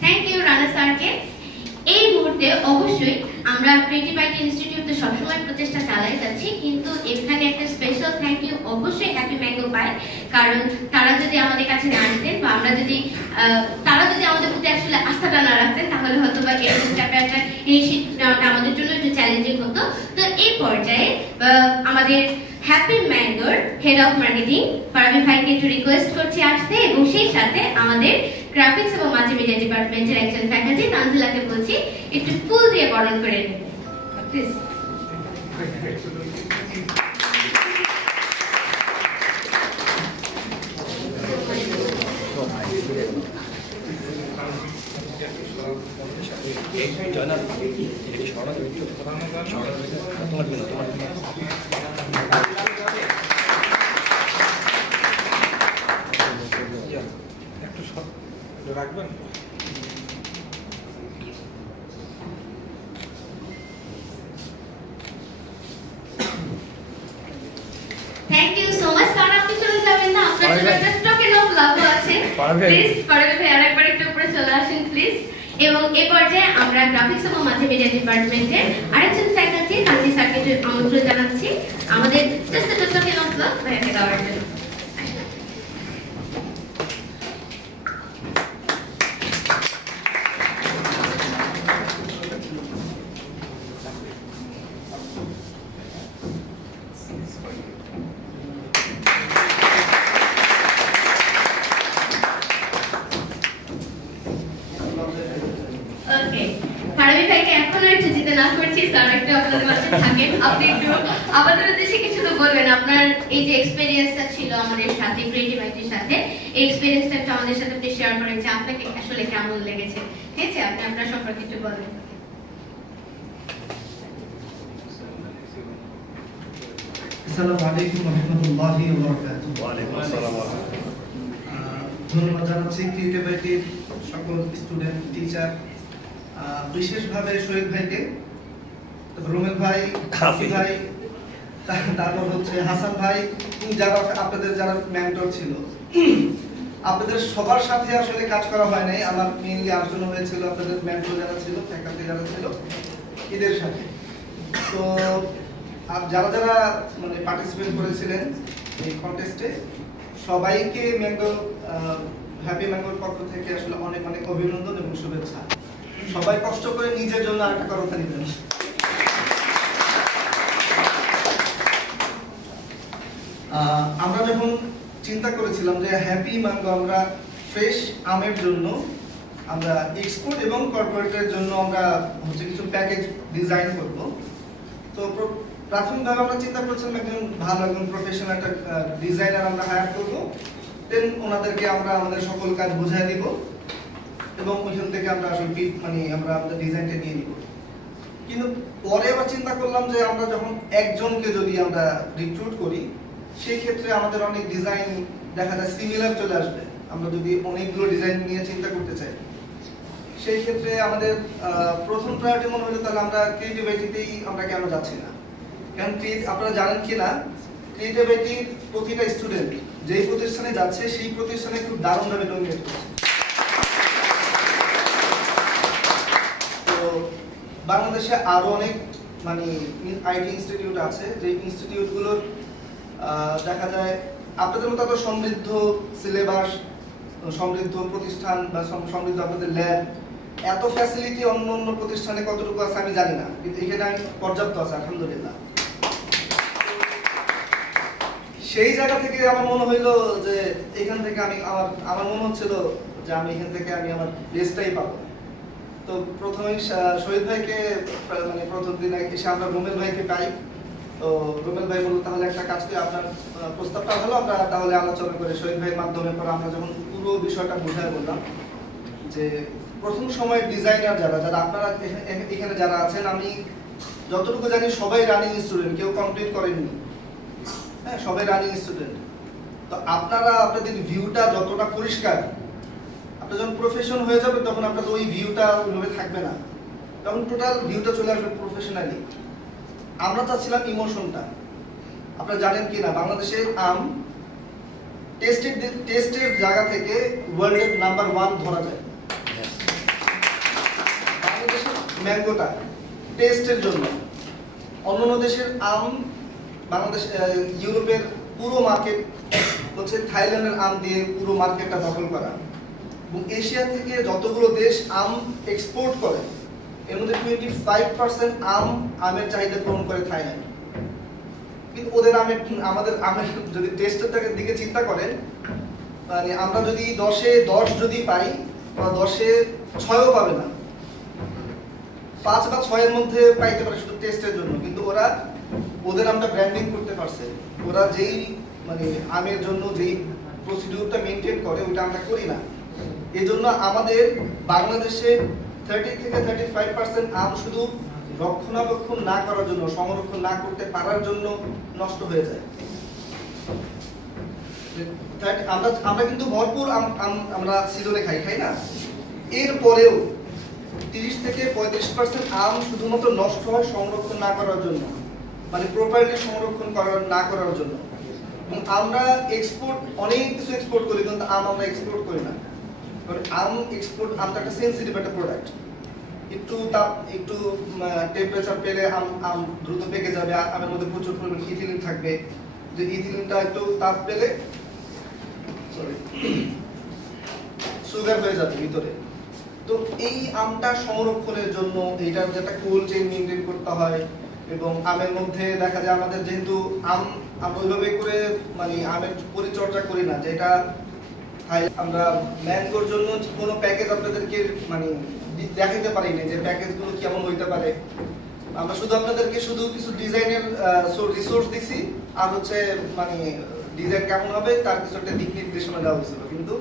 থ্যাংক ইউ রানা স্যারকে। এই মুহূর্তে অবশ্যই আমরা ক্রিয়েটিভ আইটি ইনস্টিটিউটে সবসময় প্রচেষ্টা চালাই যাচ্ছি, কিন্তু এখানে একটা স্পেশাল থ্যাংক ইউ অবশ্যই হ্যাপি ম্যাঙ্গো পায়। কারণ তারা যদি আমাদের কাছে না আসতেন, বা আমরা যদি তারা যদি আমাদের প্রতি আসলে আস্থাটা না রাখতেন, তাহলে হয়তো বা এরকম টাইপের একটা ইনিশিয়েটিভ নেওয়াটা আমাদের জন্য একটু চ্যালেঞ্জিং হতো। তো এই পর্যায়ে আমাদের হ্যাপি ম্যাঙ্গোর হেড অফ মার্কেটিং ফারাবি ভাইকে একটু রিকোয়েস্ট করছি আসতে, এবং সেই সাথে আমাদের গ্রাফিক্স এবং মাল্টিমিডিয়া ডিপার্টমেন্টের একজন ফ্যাকাল্টি তানজিলাকে বলছি একটু ফুল দিয়ে বরণ করে নেবে প্লিজ। রাখবেন। প্লিজ ফারাবি ভাই আরেকবার একটু উপরে চলে আসেন প্লিজ। এবং এই পর্যায়ে আমরা গ্রাফিক্স এবং মাল্টিমিডিয়া ডিপার্টমেন্টের আরেকজন ফ্যাকাল্টি তানভীর স্যারকে আমন্ত্রণ জানাচ্ছি আমাদের জাস্ট ভাইয়াকে দেওয়ার জন্য। আমাদের উদ্দেশ্যে কিছু তো বলবেন, আপনার এই যে এক্সপেরিয়েন্সটা ছিল আমাদের সাথে ক্রিয়েটিভিটির সাথে, এই এক্সপেরিয়েন্সটা একটু আমাদের সাথে আপনি শেয়ার করেন যে আপনাকে আসলে কেমন লেগেছে। ঠিক আছে, আপনি আপনার সম্পর্কে একটু বলেন। আসসালামু আলাইকুম ওয়া রাহমাতুল্লাহি ওয়া বারাকাতুহু। ওয়া আলাইকুম আসসালাম ওয়া রাহমাতুল্লাহ। ধন্যবাদ জানাচ্ছি ক্রিয়েটিভিটির সকল স্টুডেন্ট, টিচার, বিশেষভাবে শহীদ ভাইকে, রুমেল ভাই, কাফি ভাই, তারপর হচ্ছে হাসান ভাই, যারা আপনাদের যারা মেন্টর ছিল। আপনাদের সবার সাথে আসলে কাজ করা হয় নাই, আমার মেইনলি আলোচনা হয়েছিল আপনাদের মেন্টর যারা ছিল, ফ্যাকাল্টি যারা ছিল এদের সাথে। তো যারা যারা মানে পার্টিসিপেট করেছিলেন এই কন্টেস্টে সবাইকে ম্যাঙ্গো হ্যাপি ম্যাঙ্গোর পক্ষ থেকে আসলে অনেক অনেক অভিনন্দন এবং শুভেচ্ছা। সবাই কষ্ট করে নিজের জন্য আরেকটা কথা নিবেন। আমরা যখন চিন্তা করেছিলাম যে হ্যাপি ম্যাঙ্গো আমরা ফ্রেশ আমের জন্য আমরা এক্সপোর্ট এবং কর্পোরেটের জন্য আমরা হচ্ছে কিছু প্যাকেজ ডিজাইন করব। তো প্রাথমিকভাবে আমরা চিন্তা করেছিলাম একজন ভালো একজন প্রফেশনাল একটা ডিজাইনার আমরা হায়ার করব, দেন ওনাদেরকে আমরা আমাদের সকল কাজ বুঝিয়ে দিব এবং ওইখান থেকে আমরা আসলে মানে আমরা আমাদের ডিজাইনটা নিয়ে নিব। কিন্তু পরে আবার চিন্তা করলাম যে আমরা যখন একজনকে যদি আমরা রিক্রুট করি সেই ক্ষেত্রে আমাদের অনেক ডিজাইন দেখা যায় সিমিলার চলে আসবে। আমরা যদি অনেকগুলো ডিজাইন নিয়ে চিন্তা করতে চাই সেই ক্ষেত্রে আমাদের প্রথম প্রায়োরিটি মনে হলো তাহলে আমরা ক্রিয়েটিভিটিতেই আমরা কেন যাচ্ছি না। কারণ আপনারা জানেন কি না, ক্রিয়েটিভিটির প্রতিটা স্টুডেন্ট যেই প্রতিষ্ঠানে যাচ্ছে সেই প্রতিষ্ঠানে খুব দারুণভাবে ডমিনেট করছে। তো বাংলাদেশে আরো অনেক মানে আইটি ইনস্টিটিউট আছে, যে ইনস্টিটিউটগুলোর দেখা যায় আপনাদের মতো এত সমৃদ্ধ সিলেবাস, সমৃদ্ধ প্রতিষ্ঠান বা সমৃদ্ধ আপনাদের ল্যাব, এত ফ্যাসিলিটি অন্য অন্য প্রতিষ্ঠানে কতটুকু আছে আমি জানি না, কিন্তু এখানে আমি পর্যাপ্ত আছে আলহামদুলিল্লাহ। সেই জায়গা থেকে আমার মনে হইলো যে এখান থেকে আমি আমার মনে হচ্ছিল যে আমি এখান থেকে আমি আমার বেস্টটাই পাবো। তো প্রথমেই শহীদ ভাইকে মানে প্রথম দিন এসে আমরা রুমেল ভাইকে পাই। তো রুমেল ভাই বলল তাহলে একটা কাজ করে আপনার প্রস্তাবটা হলো আমরা তাহলে আলোচনা করে শহীদ ভাইয়ের মাধ্যমে পরে আমরা যখন পুরো বিষয়টা বুঝাই বললাম যে প্রথম সময়ের ডিজাইনার যারা যারা আপনারা এখানে যারা আছেন আমি যতটুকু জানি সবাই রানিং স্টুডেন্ট, কেউ কমপ্লিট করেননি। হ্যাঁ, সবাই রানিং স্টুডেন্ট। তো আপনারা আপনাদের ভিউটা যতটা পরিষ্কার, আপনার যখন প্রফেশন হয়ে যাবে তখন আপনাদের ওই ভিউটা ওইভাবে থাকবে না, তখন টোটাল ভিউটা চলে আসবে প্রফেশনালি। আমরা চাচ্ছিলাম ইমোশনটা। আপনারা জানেন কি না, বাংলাদেশের আম টেস্টের জায়গা থেকে ওয়ার্ল্ডের নাম্বার 1 ধরা যায়। বাংলাদেশের ম্যাঙ্গোটা টেস্টের জন্য, অন্যান্য দেশের আম বাংলাদেশ ইউরোপের পুরো মার্কেট হচ্ছে থাইল্যান্ডের আম দিয়ে পুরো মার্কেটটা দখল করা, এবং এশিয়া থেকে যতগুলো দেশ আম এক্সপোর্ট করে এর মধ্যে 25% আমের চাহিদা পূরণ করে থাইল্যান্ড। কিন্তু ওদের আমাদের আমের যদি টেস্টের দিকে চিন্তা করেন, মানে আমরা যদি 10-এ 10 যদি পাই, ওরা 10-এ 6ও পাবে না, 5 বা 6-এর মধ্যে পাইতে পারে শুধু টেস্টের জন্য। কিন্তু ওরা ওদের আমটা ব্র্যান্ডিং করতে পারছে। ওরা যেই মানে আমের জন্য যেই প্রসিডিউরটা মেনটেন করে ওটা আমরা করি না। এজন্য আমাদের বাংলাদেশে 30 থেকে 35% আম শুধু রক্ষণাবেক্ষণ না করার জন্য, সংরক্ষণ না করতে পারার জন্য নষ্ট হয়ে যায়। আমরা কিন্তু ভরপুর আমরা সিজনে খাই না, এরপরেও 30 থেকে 35% আম শুধুমাত্র নষ্ট হয় সংরক্ষণ না করার জন্য, মানে প্রপারলি সংরক্ষণ না করার জন্য। এবং আমরা এক্সপোর্ট অনেক কিছু এক্সপোর্ট করি, কিন্তু আম আমরা এক্সপোর্ট করি না। কারণ আমটা একটা সেন্সিটিভ একটা প্রোডাক্ট। একটু টেম্পারেচার পেলে আম দ্রুত পেকে যাবে, আমের মধ্যে প্রচুর পরিমাণ ইথিলিন থাকবে। যে ইথিলিনটা একটু তাপ পেলে সুগার হয়ে যাবে ভিতরে। তো এই আমটা সংরক্ষণের জন্য এইটার যেটা কোল্ড চেইন মেইনটেইন করতে হয়, এবং আমের মধ্যে দেখা যায় আমাদের যেহেতু আমরা ওইভাবে করে মানে আমের পরিচর্যা করি না, যেটা আমরা ম্যাঙ্গোর জন্য কোনো প্যাকেজ আপনাদেরকে মানে দেখাতে পারি না যে প্যাকেজগুলো কেমন হইতে পারে। আমরা শুধু আপনাদেরকে শুধু কিছু ডিজাইনের রিসোর্স দিছি, আর হচ্ছে মানে ডিজাইন কেমন হবে তার কিছু একটা দিক নির্দেশনা দেওয়া হয়েছিল। কিন্তু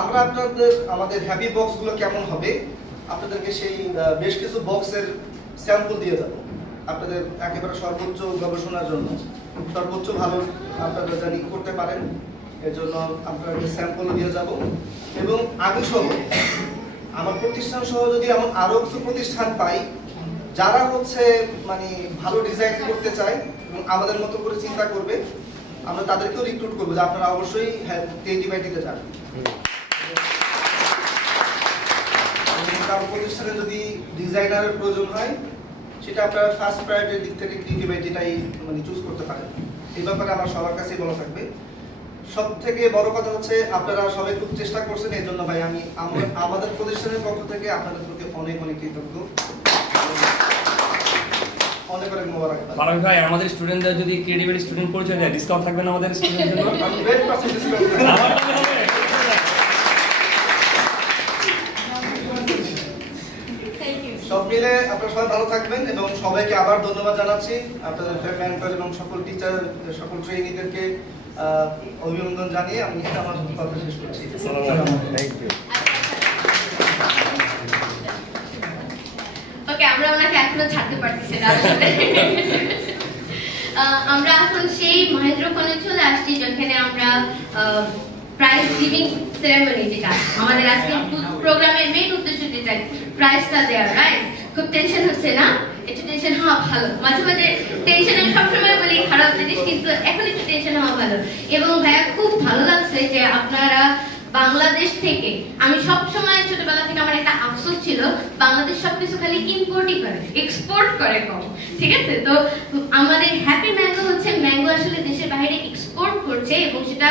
আমরা আমাদের হ্যাপি বক্সগুলো কেমন হবে আপনাদেরকে সেই বেশ কিছু বক্সের স্যাম্পল দিয়ে যাব আপনাদের একেবারে সর্বোচ্চ গবেষণার জন্য, সর্বোচ্চ ভালো আপনারা জানি করতে পারেন, এর জন্য আপনাদের স্যাম্পল দিয়ে যাব। এবং আমি সহ আমার প্রতিষ্ঠান সহ যদি এমন আরো কিছু প্রতিষ্ঠান পাই যারা হচ্ছে মানে ভালো ডিজাইন করতে চায় এবং আমাদের মতো করে চিন্তা করবে, আমরা তাদেরকেও রিক্রুট করবো যে আপনারা অবশ্যই ক্রিয়েটিভিটিতে যান। কারো প্রতিষ্ঠানে যদি ডিজাইনারের প্রয়োজন হয় সেটা আপনারা ফার্স্ট প্রায়োরিটির দিক থেকে ক্রিয়েটিভিটিটাই মানে চুজ করতে পারেন। এই ব্যাপারে আমার সবার কাছেই বলা থাকবে। সব থেকে বড় কথা হচ্ছে আপনারা সবাই খুব চেষ্টা করছেন, এই জন্য ভাই আমি আমাদের প্রতিষ্ঠানের পক্ষ থেকে আপনাদের প্রতি অনেক অনেক কৃতজ্ঞ, অনেক অনেক মোবারক। ফারাবী ভাই, আমাদের স্টুডেন্টদের যদি ক্রিয়েটিভিটি স্টুডেন্ট পরিচয় দেয় ডিসকাউন্ট থাকবে না আমাদের স্টুডেন্টদের জন্য? 100% ডিসকাউন্ট থাকবে। সব মিলে আপনারা সবাই ভালো থাকবেন এবং সবাইকে আবার ধন্যবাদ জানাচ্ছি। আপনাদের মেন্টর এবং সকল টিচার, সকল ট্রেইনিদেরকে অভিনন্দন জানিয়ে আমি আমার কথা শেষ করছি। Thank you. ওকে, আমরা ওনাকে এখনো ছাড়তে পারতেছি না। আমরা এখন সেই মহেন্দ্রক্ষণে চলে আসছি যেখানে আমরা প্রাইজ গিভিং সেরেমনি, যেটা আমাদের আজকে প্রোগ্রামের মেইন উদ্দেশ্য, যেটা প্রাইজটা দেওয়া, রাইট? খুব টেনশন হচ্ছে না? একটু টেনশন হওয়া ভালো। মাঝে মাঝে টেনশন আমি সবসময় বলি খারাপ জিনিস, কিন্তু এখন একটু টেনশন হওয়া ভালো। এবং ভাইয়া খুব ভালো লাগছে যে আপনারা বাংলাদেশ থেকে, আমি সবসময় ছোটবেলা থেকে আমার একটা আফসোস ছিল বাংলাদেশ সবকিছু খালি ইম্পোর্টই করে, এক্সপোর্ট করে কম, ঠিক আছে? তো আমাদের হ্যাপি ম্যাঙ্গো হচ্ছে ম্যাঙ্গো আসলে দেশের বাইরে এক্সপোর্ট করছে, এবং সেটা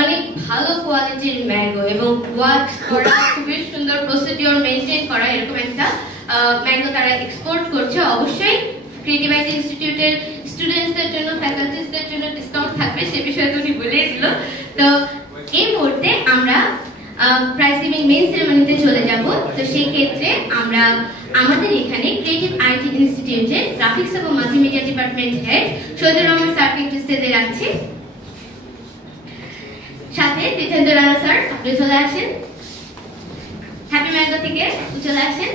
অনেক ভালো কোয়ালিটির ম্যাঙ্গো, এবং ওয়াক্স করা, খুবই সুন্দর প্রসিডিওর মেনটেন করা, এরকম একটা ম্যাঙ্গো তারা এক্সপোর্ট করছে। অবশ্যই ক্রিয়েটিভিটি ইনস্টিটিউটের স্টুডেন্টসদের জন্য, ফ্যাকাল্টিসদের জন্য ডিসকাউন্ট থাকবে, সে বিষয়ে তুমি বলেই দিল। তো এই মুহূর্তে আমরা প্রাইজ গিভিং মেইন সেরেমনিতে চলে যাব। তো সেই ক্ষেত্রে আমরা আমাদের এখানে ক্রিয়েটিভ আইটি ইনস্টিটিউটের গ্রাফিক্স এবং multimedia department head Shahidur Rahman স্যারকে একটু স্টেজে রাখছি। সাথে তীর্থেন্দ্র রানা স্যার, আপনি চলে আসেন। হ্যাপি ম্যাঙ্গো থেকে চলে আসেন।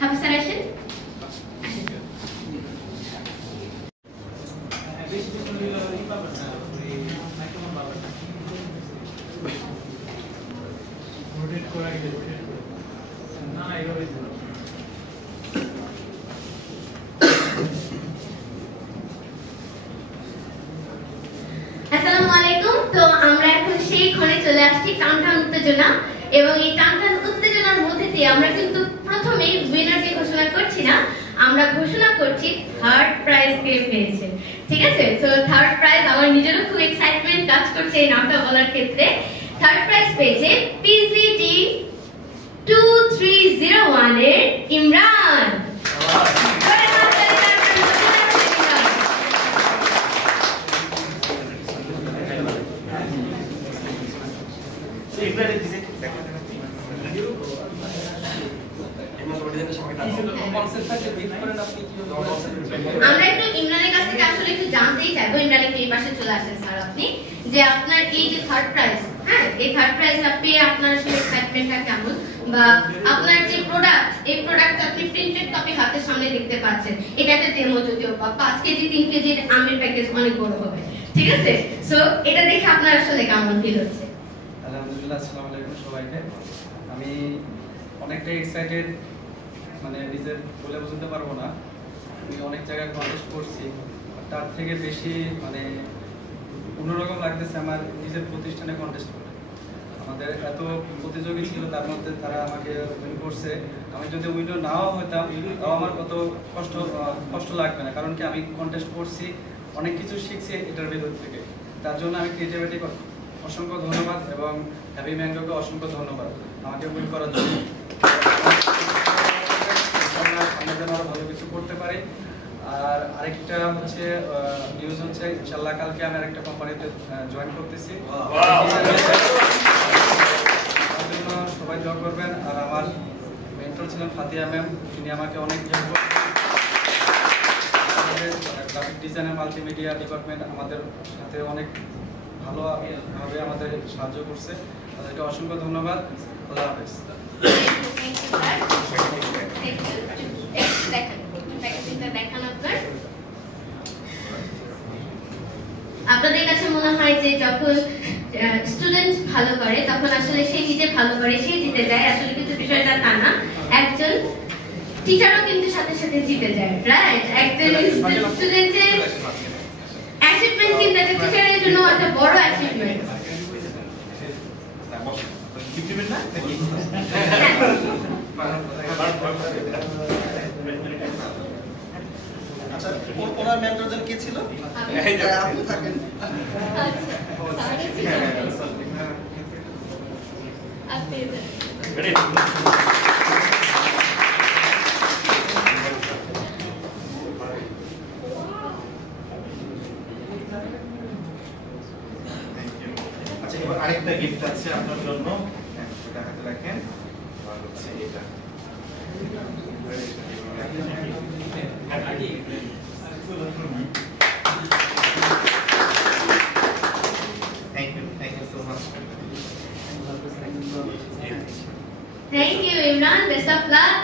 হাফিজ স্যার আসেন। আসসালামু আলাইকুম। তো আমরা এখন সেই ক্ষণে চলে আসছি, টানটান উত্তেজনা, এবং এই টানটান উত্তেজনার মধ্যে দিয়ে আমরা কিন্তু প্রথমেই উইনারকে ঘোষণা করছি না, আমরা ঘোষণা করছি থার্ড প্রাইজ কে পেয়েছে, ঠিক আছে? তো থার্ড প্রাইজ, আমার নিজেরও খুব এক্সাইটমেন্ট কাজ করছে এই নামটা বলার ক্ষেত্রে। থার্ড প্রাইজ পেয়েছে পিজিডি 2301 এর ইমরান। আমরা একটু ইমরানের কাছ থেকে আসলে একটু জানতেই চাইবো, ইমরান একটু এই পাশে চলে আসেন স্যার, আপনি যে আপনার এই যে থার্ড প্রাইজ, হ্যাঁ, এই থার্ড প্রাইজ পেয়ে আপনার আসলে এক্সাইটমেন্টটা কেমন, বা আপনার যে প্রোডাক্ট, এই প্রোডাক্ট আপনি প্রিন্টেড কপি হাতের সামনে দেখতে পাচ্ছেন, এটা একটা ডেমো, যদিও বা 5 কেজি 3 কেজির আমের প্যাকেজ অনেক বড় হবে, ঠিক আছে? সো এটা দেখে আপনার আসলে কেমন ফিল হচ্ছে? আলহামদুলিল্লাহ, আসসালামু আলাইকুম সবাইকে। আমি অনেকটা এক্সাইটেড, মানে নিজের বলে বুঝতে পারবো না। আমি অনেক জায়গায় কন্টেস্ট করছি, তার থেকে বেশি মানে অন্যরকম লাগতেছে আমার নিজের প্রতিষ্ঠানে কন্টেস্ট করে। আমাদের এত প্রতিযোগী ছিল, তার মধ্যে তারা আমাকে উইন করছে। আমি যদি উইনার নাও হইতাম তাও আমার কত কষ্ট লাগবে না, কারণ কি আমি কন্টেস্ট করছি, অনেক কিছু শিখছি এটার ভিতর থেকে। তার জন্য আমি ক্রিয়েটিভিটি অসংখ্য ধন্যবাদ এবং হ্যাপি ম্যাঙ্গোকে অসংখ্য ধন্যবাদ আমাকে উইন করার জন্য। আমরা যেন আরো ভালো কিছু করতে পারি। আর আরেকটা হচ্ছে নিউজ হচ্ছে ইনশাআল্লাহ কালকে আমি আরেকটা কোম্পানিতে জয়েন করতেছি। তার জন্য সবাই দোয়া করবেন। আর আমার মেন্টর ছিলেন ফাতিয়া ম্যাম, তিনি আমাকে অনেক হেল্প করেছেন। গ্রাফিক ডিজাইনার মাল্টিমিডিয়া ডিপার্টমেন্ট আমাদের সাথে অনেক ভালোভাবে আমাদের সাহায্য করছে, তাদেরকে অসংখ্য ধন্যবাদ। আল্লাহ হাফেজ। আপনাদের কাছে মনে হয় যে যখন স্টুডেন্ট ভালো করে তখন আসলে সে নিজে ভালো করে, সে জিতে যায়, আসলে কিন্তু বিষয়টা তা না। একজন টিচারও কিন্তু সাথে সাথে জিতে যায়, রাইট? একজন স্টুডেন্টের অ্যাচিভমেন্ট কিন্তু একটা টিচারের জন্য একটা বড় অ্যাচিভমেন্ট। আচ্ছা, ওনার মেন্টরজন কে ছিল? আপনি থাকেন। আচ্ছা, এবার আরেকটা গিফট আছে আপনার জন্য, সেটা হাতে রাখেন। আর হচ্ছে এটা thank you Imran, best of luck.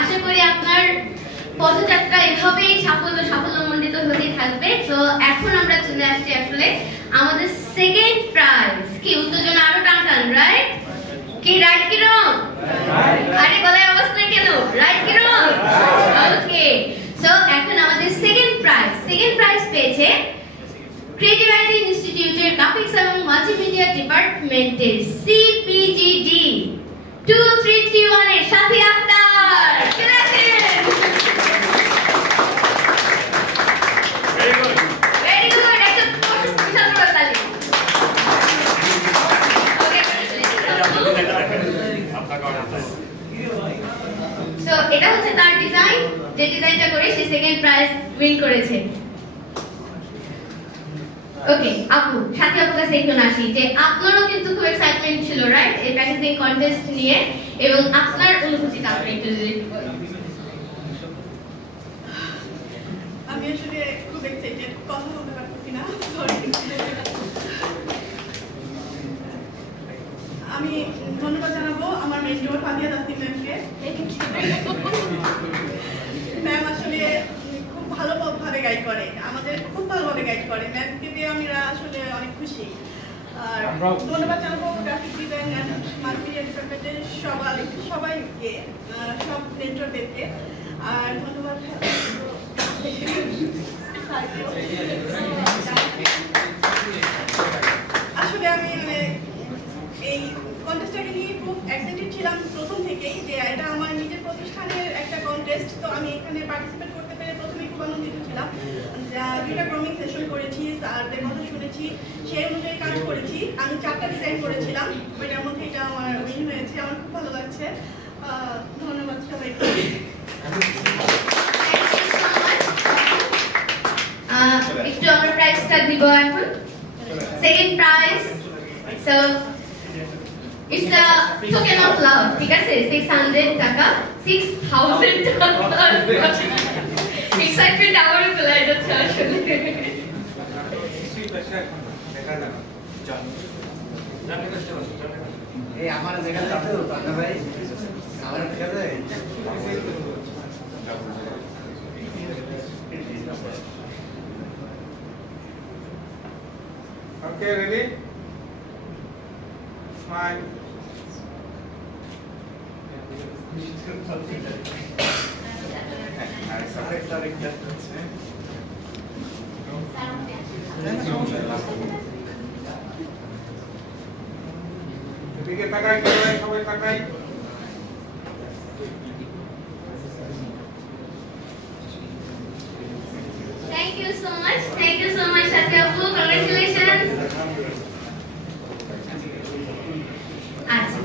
আশা করি আপনার পদযাত্রা এভাবেই সাফল্যমণ্ডিত হতে থাকবে। তো এখন আমরা চলে আসছি আসলে আমাদের সেকেন্ড প্রাইজ। কি উত্তেজনা আরো টান, রাইট? কি রাইট কি রং? আরে গলায় আওয়াজ নাই কেন? রাইট কি রং? ওকে, সো এখন আমাদের সেকেন্ড প্রাইজ পেয়েছে ক্রিয়েটিভ আইটি ইনস্টিটিউটের গ্রাফিক্স এবং মাল্টিমিডিয়া ডিপার্টমেন্টের সিপিজিডি 2331 এর সাথী আক্তার। ভেরি গুড, একটা বিশাল বড় তালি। সো এটা হচ্ছে তার ডিজাইন, যে ডিজাইনটা করে সে সেকেন্ড প্রাইজ উইন করেছে। ওকে আপু, সাথী আপুর কাছে একটু আসি যে আপনারও কিন্তু খুব এক্সাইটমেন্ট ছিল, রাইট, এই প্যাকেজিং কন্টেস্ট নিয়ে, এবং আপনার অনুভূতিটা আপনি একটু যদি বলেন। আমি আসলে খুব এক্সাইটেড, কথা বলতে পারতেছি না, সরি। আমি ধন্যবাদ জানাবো আমার মেন্টর ফাতিয়া তাসনিম ম্যামকে। ম্যাম আসলে খুব ভালোভাবে গাইড করে, আমাদের খুব ভালোভাবে গাইড করে। ম্যামকে দিয়ে আমরা আসলে অনেক খুশি। আর ধন্যবাদ জানাবো গ্রাফিক ডিজাইন অ্যান্ড মাল্টিমিডিয়া ডিপার্টমেন্টের সবাইকে, সব মেন্টরদেরকে। আর ধন্যবাদ আসলে আমি এই কন্টেস্টটাকে নিয়ে খুব এক্সাইটেড ছিলাম প্রথম থেকেই, যে এটা আমার নিজের প্রতিষ্ঠানের একটা কন্টেস্ট। তো আমি এখানে পার্টিসিপেট করতে পেরে প্রথমেই খুব আনন্দিত ছিলাম। দুইটা গ্রমিং সেশন করেছি, স্যারদের কথা শুনেছি, সেই অনুযায়ী কাজ করেছি। আমি 4টা ডিজাইন করেছিলাম, ওইটার মধ্যে এটা আমার উইন হয়েছে, আমার খুব ভালো লাগছে। ধন্যবাদ সবাইকে। একটু আমরা প্রাইসটা দিব এখন। Second prize, so it's a token of love, ঠিক আছে? 600 টাকা, 6000 টাকা। এক্সাইটমেন্ট আমারও চলে যাচ্ছে আসলে। এই আমার যেখানে যাচ্ছে রান্না ভাই আমার ঠিক আছে। Okay, ready? Smile. এদিকে তাকাই সবাই তাকাই। Thank you so much. Thank you so much, Satya Apu. Congratulations. আচ্ছা,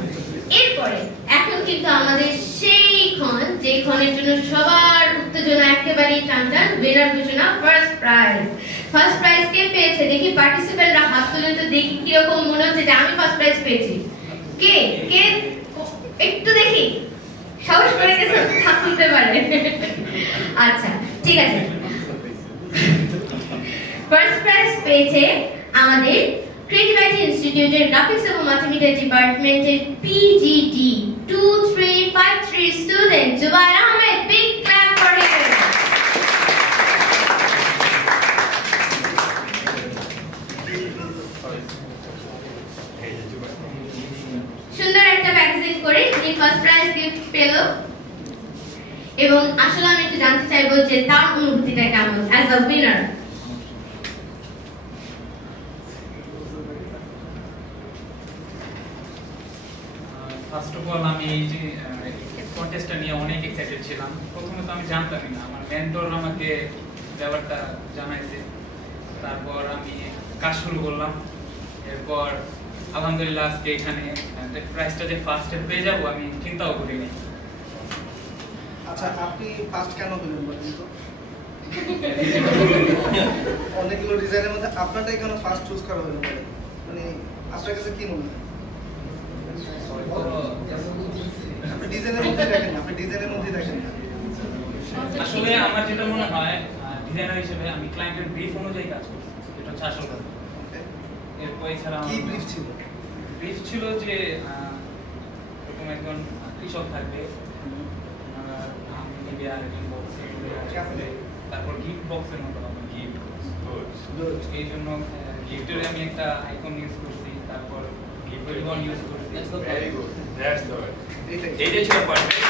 এরপরে এখন কিন্তু আমাদের সেই ক্ষণ যে ক্ষণের জন্য সবার উত্তেজনা একেবারেই টানটান, উইনার ঘোষণা, ফার্স্ট প্রাইজ। ফার্স্ট প্রাইজ কে পেয়েছে দেখি, পার্টিসিপেন্টরা হাত তুলেন তো দেখি কিরকম মনে হচ্ছে যে আমি ফার্স্ট প্রাইজ পেয়েছি। কে কে একটু দেখি, সাহস করে গেছে হাত তুলতে পারে। আচ্ছা ঠিক আছে, ফার্স্ট প্রাইজ পেয়েছে আমাদের ক্রিয়েটিভ আইটি ইনস্টিটিউটের গ্রাফিক্স এবং মাল্টিমিডিয়া ডিপার্টমেন্টের PGD 2353 student Zubair Ahmed. Big clap for him. সুন্দর একটা প্যাকেজিং করে তিনি ফার্স্ট প্রাইজ গিফট পেল, এবং আসলে আমি একটু জানতে চাইবো যে তার অনুভূতিটা কেমন as a winner. First of all আমি এই যে কন্টেস্টটা নিয়ে অনেক এক্সাইটেড ছিলাম। প্রথমে তো আমি জানতামই না, আমার মেন্টর আমাকে ব্যাপারটা জানাইছে, তারপর আমি কাজ শুরু করলাম। এরপর আলহামদুলিল্লাহ আজকে এখানে প্রাইজটা যে ফার্স্টে পেয়ে যাবো আমি চিন্তাও করিনি। আচ্ছা, আপনি ফার্স্ট কেন হলেন বলেন তো? অনেকগুলো ডিজাইনের মধ্যে আপনারটাই কেন ফার্স্ট চুজ করা হলো বলেন? মানে আপনার কাছে কি মনে হয়? আপনি ডিজাইনের মধ্যে দেখেন না, আপনি ডিজাইনের মধ্যে দেখেন না। আসলে আমার যেটা মনে হয় ডিজাইনার হিসেবে আমি ক্লায়েন্টের ব্রিফ অনুযায়ী কাজ করছি, এটা হচ্ছে আসল কথা। এরপর এছাড়া কি ব্রিফ ছিল? ব্রিফ ছিল যে এরকম একজন কৃষক থাকবে, তারপর গিফট বক্সের মতো গিফট, এই জন্য গিফটের আমি একটা আইকন ইউজ করছি, তারপর গিফট রিবন ইউজ করছি। Very good, that's the way. এইটাই ছিল perfect.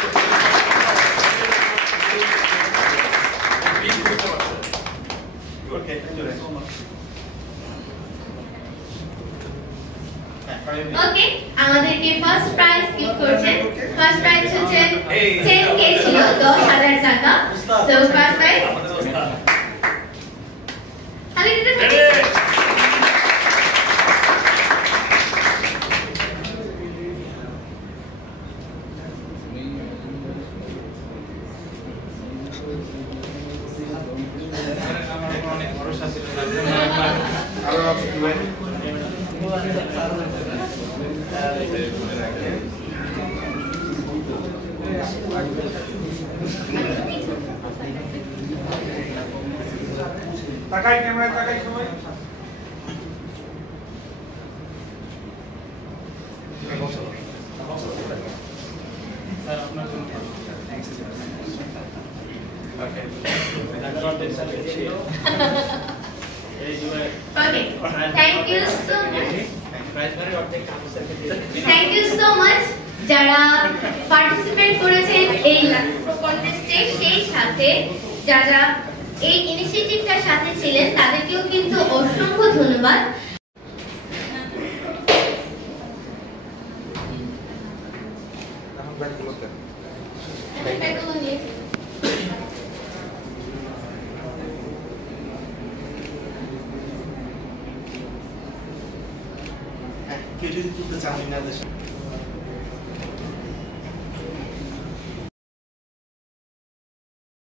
Okay, thank you so much. Okay, আমাদেরকে ফার্স্ট প্রাইজ গিফট করছেন। ফার্স্ট প্রাইজ হচ্ছে 10K ছিল, 10,000 টাকা। সো ফার্স্ট প্রাইজ তাহলে দিতে থাকি। আমার অনেক ভরসা ছিল। আরো আছে কি ভাই? তাকাই ক্যামেরা, তাকাই সবাই। স্যার আপনার জন্য Okay, thank you so much. Thank you so much যারা পার্টিসিপেট করেছেন এই কন্টেস্টে, সেই সাথে যারা এই ইনিশিয়েটিভটার সাথে ছিলেন তাদেরকেও কিন্তু অসংখ্য ধন্যবাদ। কেউ যদি তুলতে চান